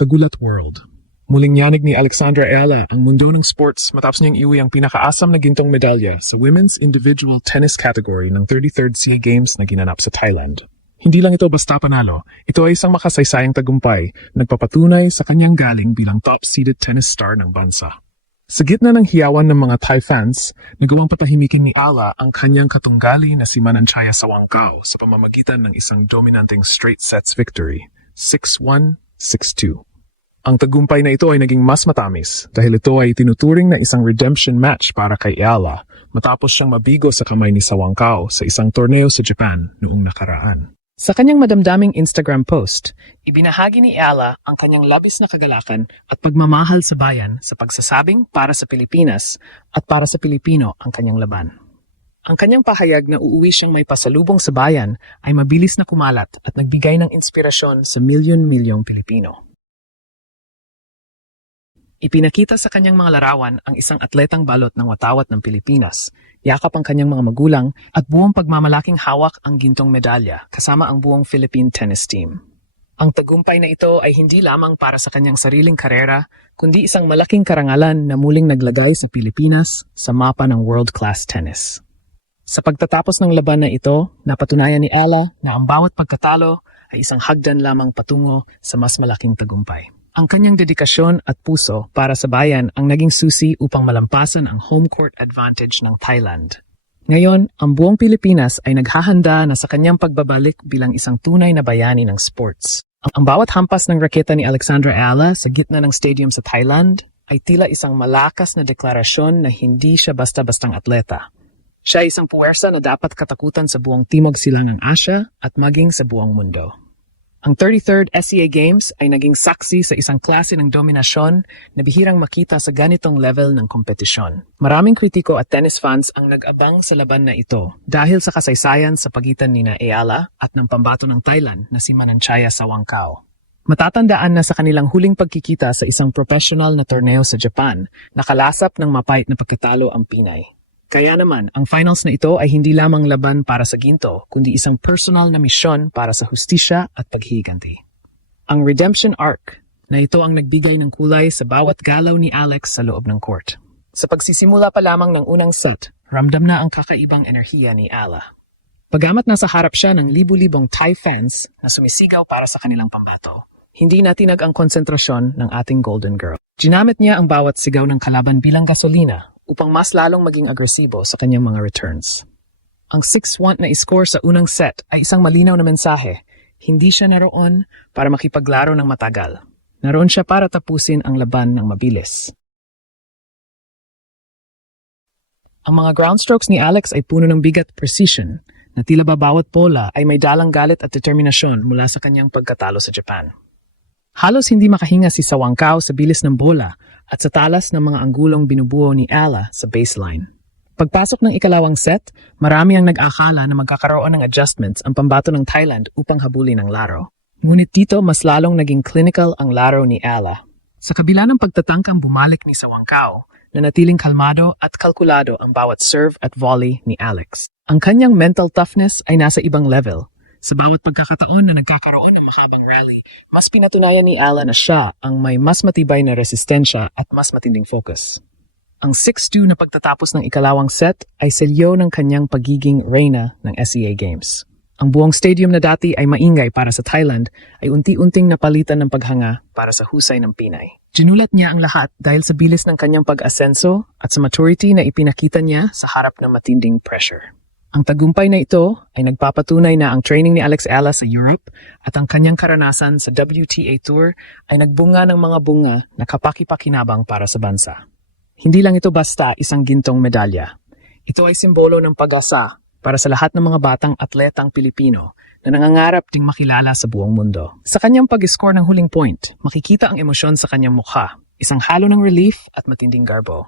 Kagulat World. Muling yanig ni Alexandra Ayala ang mundo ng sports matapos niyang iuwi ang pinakaasam na gintong medalya sa women's individual tennis category ng 33rd SEA Games na ginanap sa Thailand. Hindi lang ito basta panalo, ito ay isang makasaysayang tagumpay, nagpapatunay sa kanyang galing bilang top-seeded tennis star ng bansa. Sa gitna ng hiyawan ng mga Thai fans, nagawang patahimikin ni Ala ang kanyang katunggali na si Mananchaya Sawangkao sa pamamagitan ng isang dominanteng straight sets victory, 6-1, 6-2. Ang tagumpay na ito ay naging mas matamis dahil ito ay tinuturing na isang redemption match para kay Ayala matapos siyang mabigo sa kamay ni Sawangkao sa isang torneo sa Japan noong nakaraan. Sa kanyang madamdaming Instagram post, ibinahagi ni Ayala ang kanyang labis na kagalakan at pagmamahal sa bayan sa pagsasabing para sa Pilipinas at para sa Pilipino ang kanyang laban. Ang kanyang pahayag na uuwi siyang may pasalubong sa bayan ay mabilis na kumalat at nagbigay ng inspirasyon sa milyon-milyong Pilipino. Ipinakita sa kanyang mga larawan ang isang atletang balot ng watawat ng Pilipinas, yakap ang kanyang mga magulang at buong pagmamalaking hawak ang gintong medalya kasama ang buong Philippine tennis team. Ang tagumpay na ito ay hindi lamang para sa kanyang sariling karera, kundi isang malaking karangalan na muling naglagay sa Pilipinas sa mapa ng world-class tennis. Sa pagtatapos ng laban na ito, napatunayan ni Ayala na ang bawat pagkatalo ay isang hagdan lamang patungo sa mas malaking tagumpay. Ang kanyang dedikasyon at puso para sa bayan ang naging susi upang malampasan ang home court advantage ng Thailand. Ngayon, ang buong Pilipinas ay naghahanda na sa kanyang pagbabalik bilang isang tunay na bayani ng sports. Ang bawat hampas ng raketa ni Alexandra Ayala sa gitna ng stadium sa Thailand ay tila isang malakas na deklarasyon na hindi siya basta-bastang atleta. Siya ay isang puwersa na dapat katakutan sa buong Timog Silangang Asya at maging sa buong mundo. Ang 33rd SEA Games ay naging saksi sa isang klase ng dominasyon na bihirang makita sa ganitong level ng kompetisyon. Maraming kritiko at tennis fans ang nag-abang sa laban na ito dahil sa kasaysayan sa pagitan ni Ayala at ng pambato ng Thailand na si Mananchaya Sawangkao. Matatandaan na sa kanilang huling pagkikita sa isang professional na torneo sa Japan, nakalasap ng mapait na pagkatalo ang Pinay. Kaya naman, ang finals na ito ay hindi lamang laban para sa ginto, kundi isang personal na misyon para sa hustisya at paghihiganti. Ang redemption arc na ito ang nagbigay ng kulay sa bawat galaw ni Alex sa loob ng court. Sa pagsisimula pa lamang ng unang set, ramdam na ang kakaibang enerhiya ni Ayala. Pagamat nasa harap siya ng libu-libong Thai fans na sumisigaw para sa kanilang pambato, hindi natinag ang konsentrasyon ng ating Golden Girl. Ginamit niya ang bawat sigaw ng kalaban bilang gasolina upang mas lalong maging agresibo sa kanyang mga returns. Ang 6-1 na score sa unang set ay isang malinaw na mensahe. Hindi siya naroon para makipaglaro ng matagal. Naroon siya para tapusin ang laban ng mabilis. Ang mga ground strokes ni Alex ay puno ng bigat at precision, na tila ba bawat bola ay may dalang galit at determinasyon mula sa kanyang pagkatalo sa Japan. Halos hindi makahinga si Sawangkao sa bilis ng bola at sa talas ng mga anggulong binubuo ni Ayala sa baseline. Pagpasok ng ikalawang set, marami ang nag-akala na magkakaroon ng adjustments ang pambato ng Thailand upang habulin ang laro. Ngunit dito mas lalong naging clinical ang laro ni Ayala. Sa kabila ng pagtatangkang bumalik ni Sawangkao, nanatiling kalmado at kalkulado ang bawat serve at volley ni Alex. Ang kanyang mental toughness ay nasa ibang level. Sa bawat pagkakataon na nagkakaroon ng mahabang rally, mas pinatunayan ni Ayala na siya ang may mas matibay na resistensya at mas matinding focus. Ang 6-2 na pagtatapos ng ikalawang set ay selyo ng kanyang pagiging reyna ng SEA Games. Ang buong stadium na dati ay maingay para sa Thailand ay unti-unting napalitan ng paghanga para sa husay ng Pinay. Ginulat niya ang lahat dahil sa bilis ng kanyang pag-asenso at sa maturity na ipinakita niya sa harap ng matinding pressure. Ang tagumpay na ito ay nagpapatunay na ang training ni Alex Ayala sa Europe at ang kanyang karanasan sa WTA Tour ay nagbunga ng mga bunga na kapaki-pakinabang para sa bansa. Hindi lang ito basta isang gintong medalya. Ito ay simbolo ng pag-asa para sa lahat ng mga batang atletang Pilipino na nangangarap ding makilala sa buong mundo. Sa kanyang pag-score ng huling point, makikita ang emosyon sa kanyang mukha, isang halo ng relief at matinding garbo.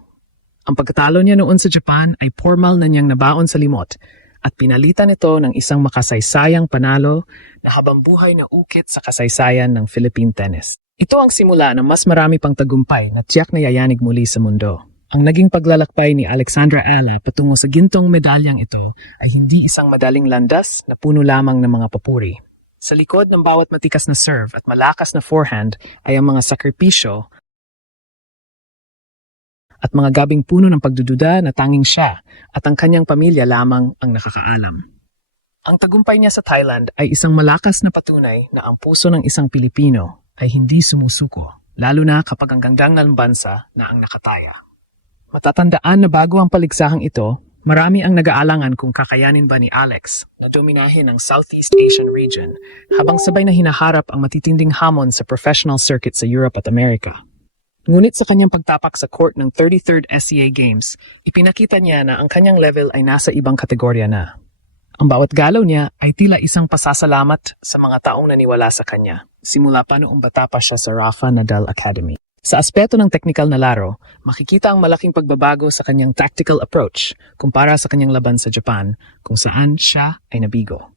Ang pagkatalo niya noon sa Japan ay formal na niyang nabaon sa limot at pinalitan ito ng isang makasaysayang panalo na habang buhay na ukit sa kasaysayan ng Philippine tennis. Ito ang simula ng mas marami pang tagumpay na tiyak na yayanig muli sa mundo. Ang naging paglalakbay ni Alexandra Ayala patungo sa gintong medalyang ito ay hindi isang madaling landas na puno lamang ng mga papuri. Sa likod ng bawat matikas na serve at malakas na forehand ay ang mga sakripisyo at mga gabing puno ng pagdududa na tanging siya at ang kanyang pamilya lamang ang nakakaalam. Ang tagumpay niya sa Thailand ay isang malakas na patunay na ang puso ng isang Pilipino ay hindi sumusuko, lalo na kapag ang gandang ng bansa na ang nakataya. Matatandaan na bago ang paligsahang ito, marami ang nag-aalangan kung kakayanin ba ni Alex na dominahin ang Southeast Asian region habang sabay na hinaharap ang matitinding hamon sa professional circuit sa Europe at Amerika. Ngunit sa kanyang pagtapak sa court ng 33rd SCA Games, ipinakita niya na ang kanyang level ay nasa ibang kategorya na. Ang bawat galaw niya ay tila isang pasasalamat sa mga taong naniwala sa kanya, simula pa noong bata pa siya sa Rafa Nadal Academy. Sa aspeto ng technical na laro, makikita ang malaking pagbabago sa kanyang tactical approach kumpara sa kanyang laban sa Japan kung saan siya ay nabigo.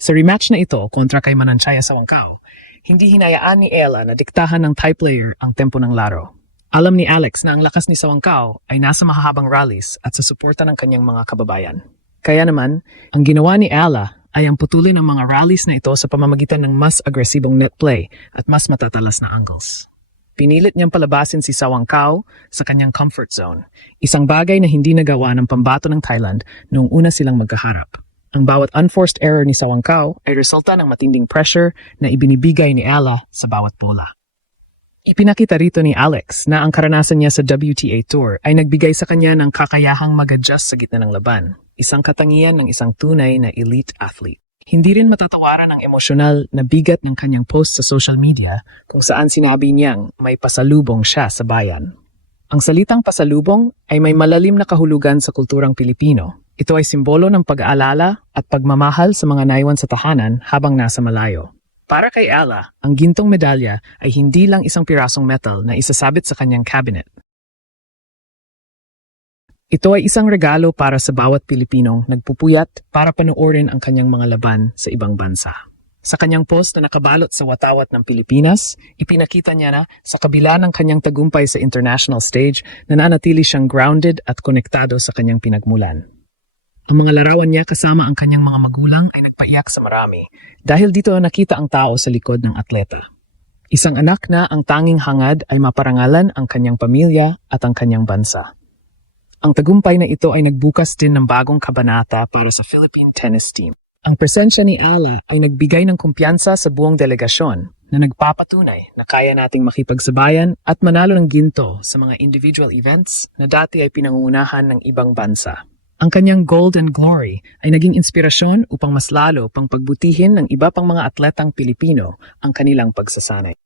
Sa rematch na ito kontra kay Mananchaya Sawangkao, hindi hinayaan ni Ella na diktahan ng Thai player ang tempo ng laro. Alam ni Alex na ang lakas ni Sawangkao ay nasa mahahabang rallies at sa suporta ng kanyang mga kababayan. Kaya naman, ang ginawa ni Ella ay ang putulin ng mga rallies na ito sa pamamagitan ng mas agresibong net play at mas matatalas na angles. Pinilit niyang palabasin si Sawangkao sa kanyang comfort zone, isang bagay na hindi nagawa ng pambato ng Thailand noong una silang magkaharap. Ang bawat unforced error ni Sawangkao ay resulta ng matinding pressure na ibinibigay ni Ella sa bawat bola. Ipinakita rito ni Alex na ang karanasan niya sa WTA Tour ay nagbigay sa kanya ng kakayahang mag-adjust sa gitna ng laban, isang katangian ng isang tunay na elite athlete. Hindi rin matatawaran ang emosyonal na bigat ng kanyang post sa social media kung saan sinabi niyang may pasalubong siya sa bayan. Ang salitang pasalubong ay may malalim na kahulugan sa kulturang Pilipino. Ito ay simbolo ng pag-aalala at pagmamahal sa mga naiwan sa tahanan habang nasa malayo. Para kay Ella, ang gintong medalya ay hindi lang isang pirasong metal na isasabit sa kanyang cabinet. Ito ay isang regalo para sa bawat Pilipinong nagpupuyat para panoorin ang kanyang mga laban sa ibang bansa. Sa kanyang post na nakabalot sa watawat ng Pilipinas, ipinakita niya na sa kabila ng kanyang tagumpay sa international stage, nananatili siyang grounded at konektado sa kanyang pinagmulan. Ang mga larawan niya kasama ang kanyang mga magulang ay nagpaiyak sa marami dahil dito nakita ang tao sa likod ng atleta. Isang anak na ang tanging hangad ay maparangalan ang kanyang pamilya at ang kanyang bansa. Ang tagumpay na ito ay nagbukas din ng bagong kabanata para sa Philippine tennis team. Ang presensya ni Ella ay nagbigay ng kumpiyansa sa buong delegasyon na nagpapatunay na kaya nating makipagsabayan at manalo ng ginto sa mga individual events na dati ay pinangungunahan ng ibang bansa. Ang kanyang gold and glory ay naging inspirasyon upang mas lalo pang pagbutihin ng iba pang mga atletang Pilipino ang kanilang pagsasanay.